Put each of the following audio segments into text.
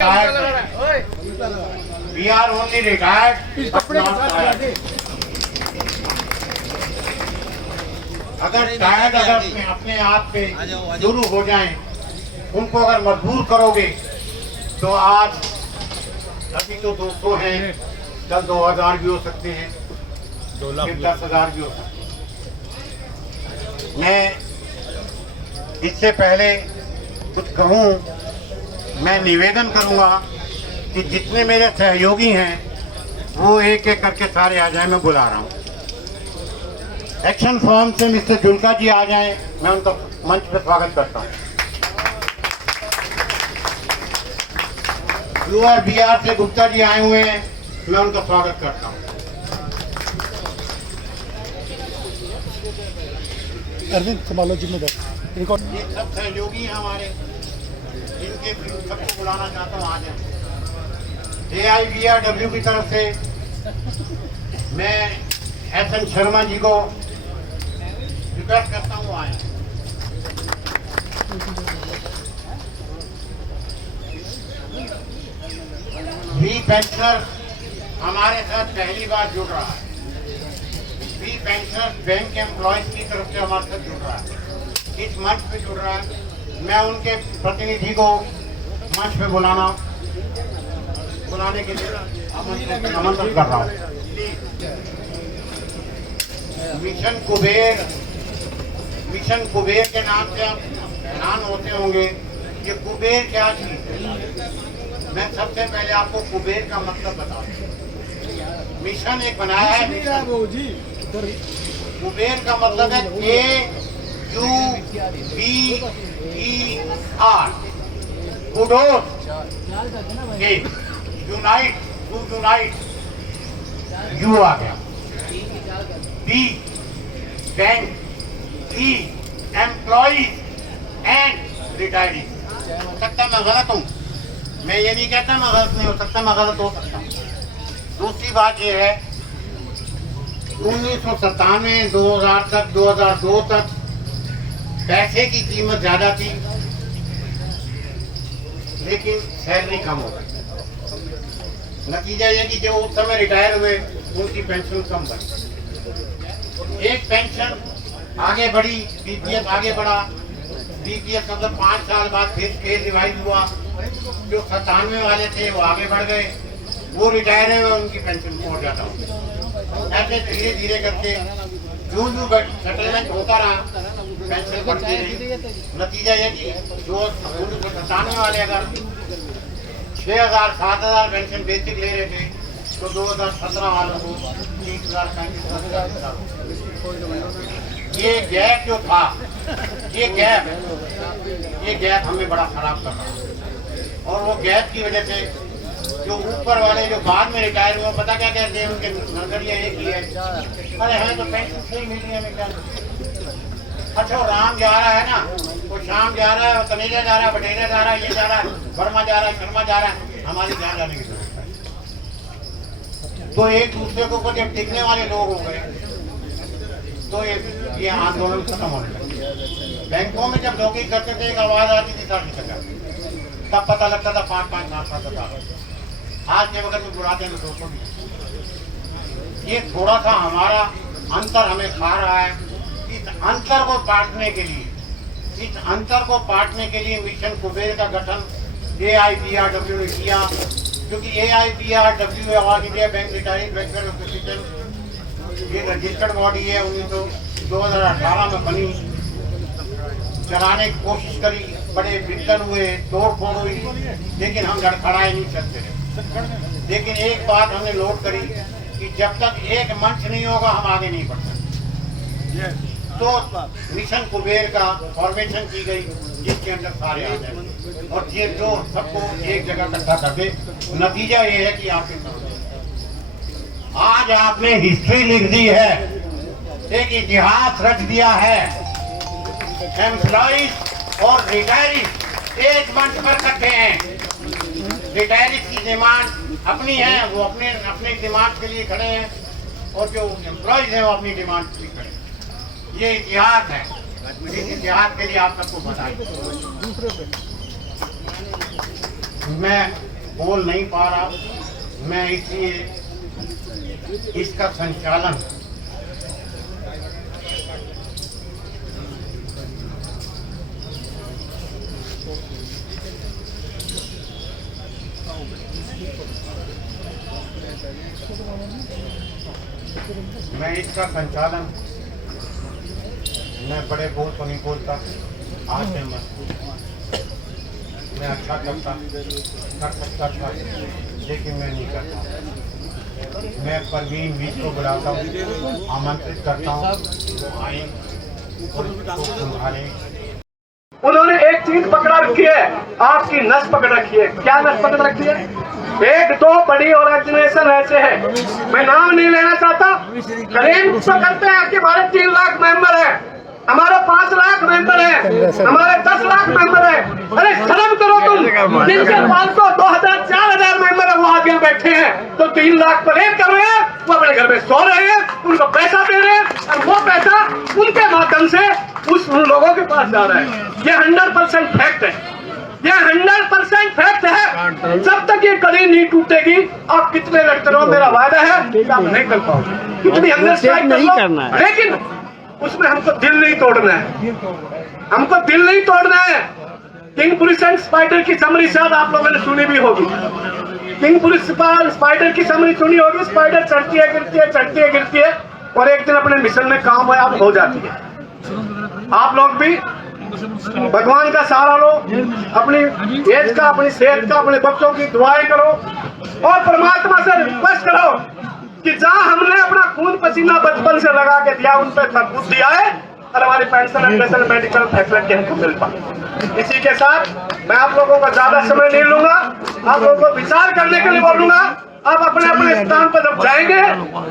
We are only retired, but not tired. अगर tired अगर अपने आप पे शुरू हो जाएं, उनको अगर मजबूर करोगे तो आज अभी तो 200 हैं, कल 2000 भी हो सकते हैं, 10,000 भी हो सकते हैं। मैं इससे पहले कुछ कहूँ, मैं निवेदन करूँगा कि जितने मेरे सहयोगी हैं वो एक एक करके सारे आ जाएं। मैं बुला रहा हूँ। एक्शन फॉर्म से मिस्टर जुल्का जी आ जाएं, मैं उनका मंच पर स्वागत करता हूँ। लोअर बिहार से गुप्ता जी आए हुए हैं, मैं उनका स्वागत करता हूँ। अरविंद संभालो जिम्मेदार। ये सब सहयोगी हैं हमारे, इनके सबको बुलाना चाहता हूँ, आ जाए। AIBRW की तरफ से मैं SN शर्मा जी को रिक्वेस्ट करता हूँ आए। वी पेंशनर हमारे साथ पहली बार जुड़ रहा है। वी पेंशनर बैंक एम्प्लॉयज की तरफ से हमारे साथ जुड़ रहा है, इस मंच पे जुड़ रहा है। मैं उनके प्रतिनिधि को मंच पे बुलाने के लिए आमंत्रित कर रहा हूँ। मिशन कुबेर के नाम से आप हैरान होते होंगे कि कुबेर क्या चीज है। मैं सबसे पहले आपको कुबेर का मतलब बता दूं। मिशन एक बनाया है, कुबेर का मतलब है KUBER, कुडोर, यूनाइट, टू यूनाइट, यू आ गया, B bank, E employees and retiree. सकता मैं गलत हूँ, मैं ये नहीं कहता मैं गलत नहीं हो सकता, मैं गलत हो सकता हूँ। दूसरी बात ये है, 1997 2000 तक 2002 तक पैसे की कीमत ज्यादा थी, लेकिन सैलरी कम हो गई। नतीजा ये कि जो उस समय रिटायर हुए उनकी पेंशन कम बनी। एक पेंशन आगे बढ़ी, BPS आगे बढ़ा। BPS मतलब 5 साल बाद फिर रिवाइज हुआ। जो 97 वाले थे वो आगे बढ़ गए, वो रिटायर हुए, उनकी पेंशन बहुत ज्यादा हो गई। ऐसे धीरे धीरे करके जो सेटलमेंट होता रहा, पेंशन बढ़ती रही। नतीजा ये कि जो 97 वाले अगर 6,000 7,000 पेंशन बेसिक ले रहे थे, तो 2017 वालों को 30,000 35,000। ये गैप जो था, ये गैप हमें बड़ा खराब कर रहा है। और वो गैप की वजह से जो ऊपर वाले जो बाद में रिटायर हुए, पता क्या कहते हैं, उनके नजरिया एक ही है, अरे हमें तो पेंशन सही मिल रही है, हमें क्या। अच्छा राम जा रहा है ना, वो शाम जा रहा है, कनेजा जा रहा है, बटेरा जा रहा है, ये जा रहा है, वर्मा जा रहा है, शर्मा जा रहा है, हमारी जान जाने की जरूरत है। तो एक दूसरे को जब टिकने वाले लोग हो गए तो ये आंदोलन खत्म होने लगे। बैंकों में जब नौकरी करते थे एक आवाज आती थी 60,000, तब पता लगता था 5-5 7,000। आज के वक्त में बुराते हैं 200 भी। ये थोड़ा सा हमारा अंतर हमें खा रहा है। इस अंतर को पाटने के लिए मिशन कुबेर का गठन AIBRW ने किया, क्योंकि AIBRW all India bank retiring welfare association ये रजिस्टर्ड बॉडी है। 2018 में बनी, चलाने की कोशिश करी, बड़े विघटन हुए, तोड़ फोड़ हुई, लेकिन हम लड़खड़ाए नहीं सकते। लेकिन एक बात हमने नोट करी कि जब तक एक मंच नहीं होगा हम आगे नहीं बढ़ सकते। तो मिशन कुबेर का फॉर्मेशन की गई, जिसके अंदर सारे आ जाए और ये जो सबको एक जगह इकट्ठा कर दे। नतीजा ये है कि आपके आज आपने हिस्ट्री लिख दी है, एक इतिहास रच दिया है। एम्प्लॉइज और रिटायरीज एक मंच पर इकट्ठे हैं। रिटायरीज की डिमांड अपनी है, वो अपने डिमांड के लिए खड़े हैं, और जो एम्प्लॉइज हैं वो अपनी डिमांड के लिए खड़े हैं। ये इतिहास है, इस इतिहास के लिए आप सबको बधाई। मैं बोल नहीं पा रहा, मैं इसलिए इसका संचालन मैं बड़े बोल तो नहीं बोलता, आज से मैं अच्छा कर सकता था, लेकिन मैं नहीं करता। मैं परवीन बीच को बुलाता हूँ, आमंत्रित करता हूँ, वो आए और उसको संभालें। उन्होंने एक चीज पकड़ा रखी है, आपकी नस पकड़ रखी है। क्या नस पकड़ रखी है? एक दो बड़ी ऑर्गेनाइजेशन ऐसे है, मैं नाम नहीं लेना चाहता, क्लेम तो करते हैं कि हमारे 3 लाख मेंबर है, हमारे 5 लाख मेंबर है, हमारे 10 लाख मेंबर है। अरे शर्म करो तुम, जिनके 500, 2000, 4000 मेंबर है वो आगे बैठे हैं, तो 3 लाख परेड कर रहे हैं, वो अपने घर में सो रहे हैं, उनको पैसा दे रहे हैं और वो पैसा उनके माध्यम से उन लोगों के पास जा रहा है। ये 100% फैक्ट है, ये 100% फैक्ट है। जब तक ये कड़ी नहीं टूटेगी, आप कितने लड़ते रहो, मेरा वायदा है कि आप नहीं कर पाओगे, कितनी हंगर स्ट्राइक नहीं करना है, लेकिन उसमें हमको दिल नहीं तोड़ना है, हमको दिल नहीं तोड़ना है। किंगफिशर एंड स्पाइडर की समरी शायद आप लोगों ने सुनी भी होगी। किंगफिशर स्पाइडर की समरी सुनी होगी। स्पाइडर चढ़ती है गिरती है, चढ़ती है गिरती है, और एक दिन अपने मिशन में कामयाब हो जाती है। आप लोग भी भगवान का सहारा लो, अपनी एज का, अपनी सेहत का, अपने बच्चों की दुआएं करो और परमात्मा से रिक्वेस्ट करो कि जहां हमने अपना खून पसीना बचपन से लगा के दिया, उन पर सबूत दिया है और हमारी पेंशन मेडिकल फैसिलिटी हमको मिल पाए। इसी के साथ मैं आप लोगों का ज्यादा समय नहीं लूंगा, आप लोगों को विचार करने के लिए बोलूंगा। आप अपने अपने स्थान पर जब जाएंगे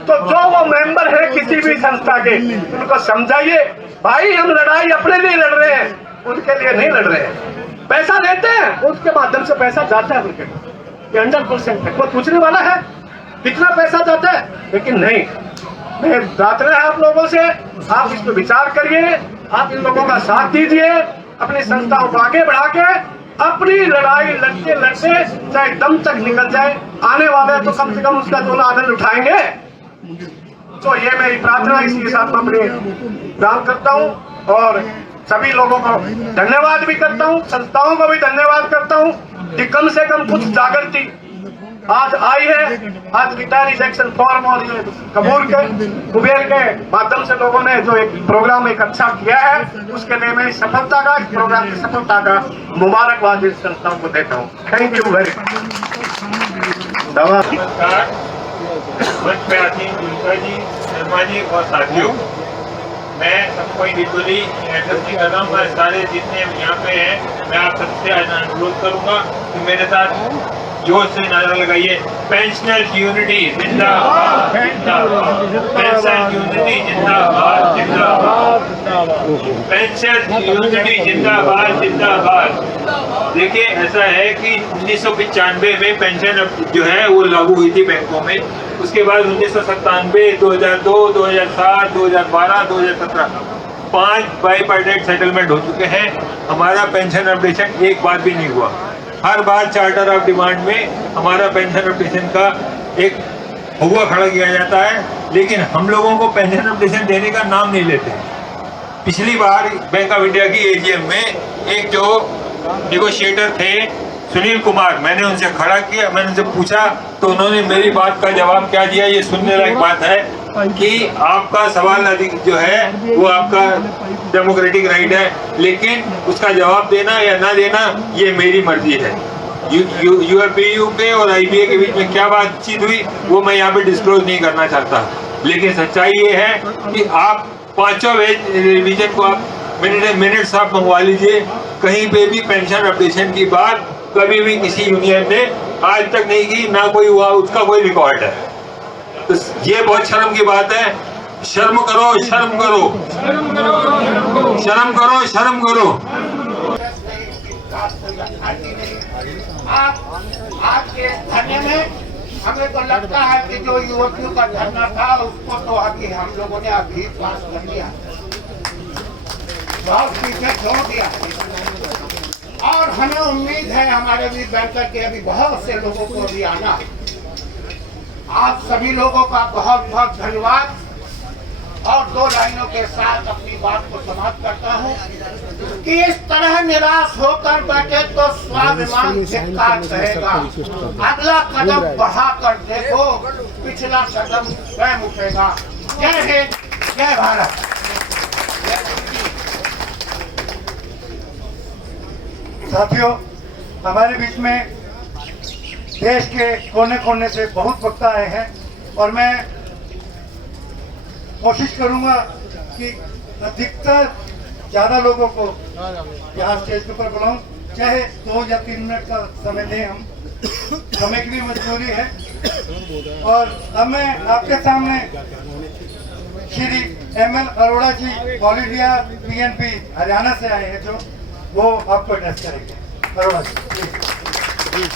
तो जो वो मेंबर है किसी भी संस्था के, उनको समझाइए भाई हम लड़ाई अपने लिए लड़ रहे हैं, उनके लिए नहीं लड़ रहे हैं। पैसा देते हैं, उसके माध्यम से पैसा जाता है उनके, 100% है। कोई पूछने वाला है कितना पैसा जाता है? लेकिन नहीं, मैं प्रार्थना है आप लोगों से, आप इस पर विचार करिए, आप इन लोगों का साथ दीजिए, अपनी संस्थाओं को आगे बढ़ा के अपनी लड़ाई लड़ते लड़ते चाहे दम तक निकल जाए, आने वाले तो कम से कम उसका दोनों आनंद उठाएंगे। तो ये मेरी प्रार्थना, इसी के साथ मैं अपनी दान करता हूँ और सभी लोगों को धन्यवाद भी करता हूँ, संस्थाओं को भी धन्यवाद करता हूँ कि कम से कम कुछ जागृति आज आई है। आज रिटायरिजेशन फॉर्म और ये कुबेर के माध्यम से लोगों ने जो एक प्रोग्राम एक अच्छा किया है, उसके लिए मैं सफलता का, इस प्रोग्राम की सफलता का मुबारकबाद इस संस्थाओं को देता हूँ। Thank you very much. जी, शर्मा जी और साथियों, मैं सबको इंडिविजुअली एड्रेस नहीं कर रहा हूँ, मैं सारे जितने यहाँ पे हैं मैं आप सबसे अनुरोध करूँगा कि मेरे साथ जोर से नारा लगाइए, पेंशनर्स यूनिटी जिंदाबाद, पेंशन यूनिटी जिंदाबाद, पेंशन यूनिटी जिंदाबाद जिंदाबाद। देखिए ऐसा है कि 1995 में पेंशन जो है वो लागू हुई थी बैंकों में, उसके बाद 1997, 2002, 2007, 2012, 2017 5 बाइपार्टाइट सेटलमेंट हो चुके हैं। हमारा पेंशन अपडेशन एक बार भी नहीं हुआ। हर बार चार्टर ऑफ डिमांड में हमारा पेंशन अपडेशन का एक हुआ खड़ा किया जाता है, लेकिन हम लोगों को पेंशन अपडेशन देने का नाम नहीं लेते। पिछली बार बैंक ऑफ इंडिया की एजीएम में एक जो नेगोशिएटर थे सुनील कुमार, मैंने उनसे खड़ा किया, मैंने उनसे पूछा तो उन्होंने मेरी बात का जवाब क्या दिया, ये सुनने लायक बात है कि आपका सवाल अधिक जो है वो आपका डेमोक्रेटिक राइट है, लेकिन उसका जवाब देना या ना देना ये मेरी मर्जी है। यूपीयू पे और आईबीए के बीच में क्या बातचीत हुई वो मैं यहाँ पे डिस्क्लोज नहीं करना चाहता, लेकिन सच्चाई ये है कि आप 5 रिवीजन को आप मिनट्स आप मंगवा लीजिए। कहीं पे भी पेंशन अपडेशन की बात कभी भी किसी यूनियन ने आज तक नहीं की, ना कोई हुआ, उसका कोई रिकॉर्ड है। तो ये बहुत शर्म की बात है। शर्म करो, शर्म करो, शर्म करो, शर्म करो। आपके धरने में हमें तो लगता है कि जो युवतियों का धरना था उसको तो अभी हम लोगों ने अभी पास कर दिया, बहुत पीछे छोड़ दिया। और हमें उम्मीद है हमारे भी बैंकर के अभी बहुत से लोगों को अभी आना है। आप सभी लोगों का बहुत बहुत धन्यवाद। और 2 लाइनों के साथ अपनी बात को समाप्त करता हूँ कि इस तरह निराश होकर बैठे तो स्वाभिमान धिक्कार कहेगा। अगला कदम बढ़ाकर देखो, पिछला कदम स्वयं उठेगा। जय हिंद, जय भारत। साथियों, हमारे बीच में देश के कोने कोने से बहुत वक्ता आए हैं और मैं कोशिश करूंगा कि अधिकतर ज़्यादा लोगों को यहाँ स्टेज के ऊपर बुलाऊं, चाहे 2 या 3 मिनट का समय दें। हम समय की भी मजबूरी है। और अब मैं आपके सामने श्री ML अरोड़ा जी ऑल इंडिया PNP हरियाणा से आए हैं, जो वो आपको एड्रेस करेंगे। अरोड़ा जी प्लीज।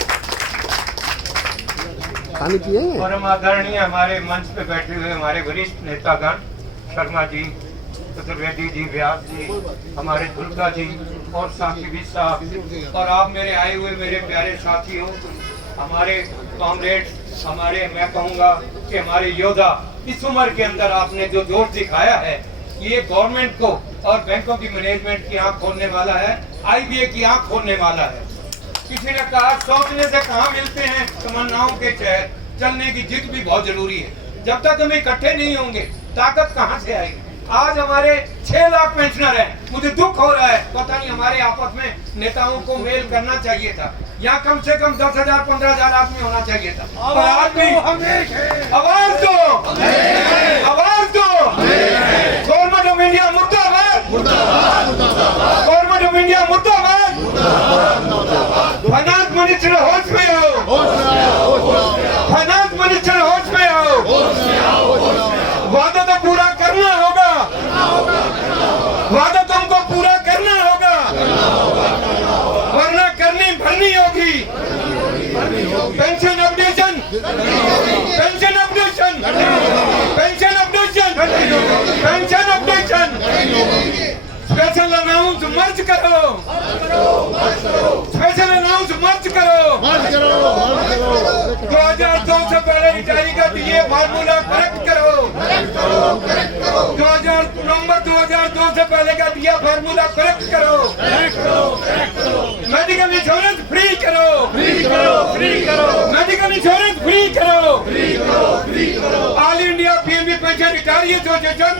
परम आदरणीय हमारे मंच पे बैठे हुए हमारे वरिष्ठ नेतागण शर्मा जी, चतुर्वेदी जी, व्यास जी, हमारे दुर्गा जी और साथी भी साहब, और आप मेरे आए हुए मेरे प्यारे साथियों, हमारे कॉमरेड्स, हमारे मैं कहूँगा कि हमारे योद्धा, इस उम्र के अंदर आपने जो जोश दिखाया है, ये गवर्नमेंट को और बैंकों की मैनेजमेंट की आंख खोलने वाला है, IBA की आंख खोलने वाला है। किसी ने कहा सोचने से कहाँ मिलते हैं तमन्नाओं के शहर, चलने की जिद भी बहुत जरूरी है। जब तक हम इकट्ठे नहीं होंगे ताकत कहाँ से आएगी। आज हमारे 6 लाख पेंशनर हैं, मुझे दुख हो रहा है, पता नहीं हमारे आपस में नेताओं को मेल करना चाहिए था, या कम से कम 10,000 15,000 आदमी होना चाहिए था। पर आज भी आवाज दो, आवाज दो। गवर्नमेंट ऑफ इंडिया मुर्दाबाद, गवर्नमेंट ऑफ इंडिया मुर्दाबाद। फाइनेंस मिनिस्टर होश में आओ, फाइनेंस मिनिस्टर होश में आओ। वादा तो पूरा करना होगा, वादा तुमको पूरा करना होगा, वरना करनी भरनी होगी। Pension updation, pension updation, pension updation, pension updation. Special announce merge करो, स्पेशल अनाउंस मर्ज करो। 2002 से पहले रिटायरी का DA फार्मूला करेक्ट करो, 2002 से पहले का दिया फार्मूला करेक्ट करो। मेडिकल इंश्योरेंस फ्री करो, मेडिकल इंश्योरेंस फ्री करो। All India PNB pension retiree association,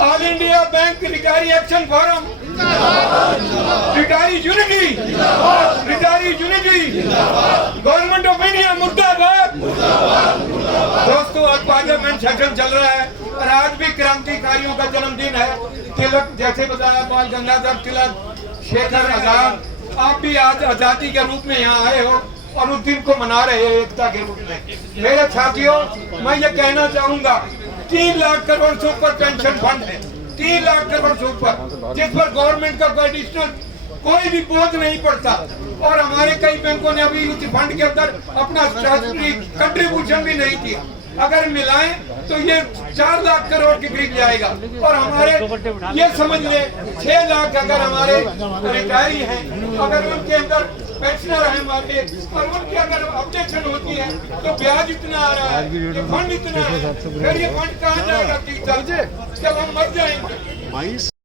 all India bank retiree action forum, retiree unity, retiree unity, government of India मुर्दाबाद। दोस्तों, आज पार्लियामेंट सेशन चल रहा है और आज भी क्रांतिकारियों का जन्मदिन है। तिलक, जैसे बताया, बाल गंगाधर तिलक, शेखर आजाद, आप भी आज आजादी के रूप में यहाँ आए हो और उस दिन को मना रहे हैं एकता के रूप में। मेरे साथियों, मैं ये कहना चाहूंगा, 3 लाख करोड़ से ऊपर पेंशन फंड है, 3 लाख करोड़ से ऊपर, जिस पर गवर्नमेंट का कोई एडिशनल कोई भी बोझ नहीं पड़ता। और हमारे कई बैंकों ने अभी उस फंड के अंदर अपना कंट्रीब्यूशन भी नहीं किया। अगर मिलाएं तो ये 4 लाख करोड़ के करीब जाएगा। और हमारे ये समझ ले 6 लाख अगर हमारे रिटायरी हैं, अगर उनके अंदर पेंशनर है हमारे, और उनकी अगर अपडेशन होती है तो ब्याज इतना आ रहा है, ये फंड इतना है, फिर ये फंड कहाँ जाएगा? जब हम मर जाएंगे।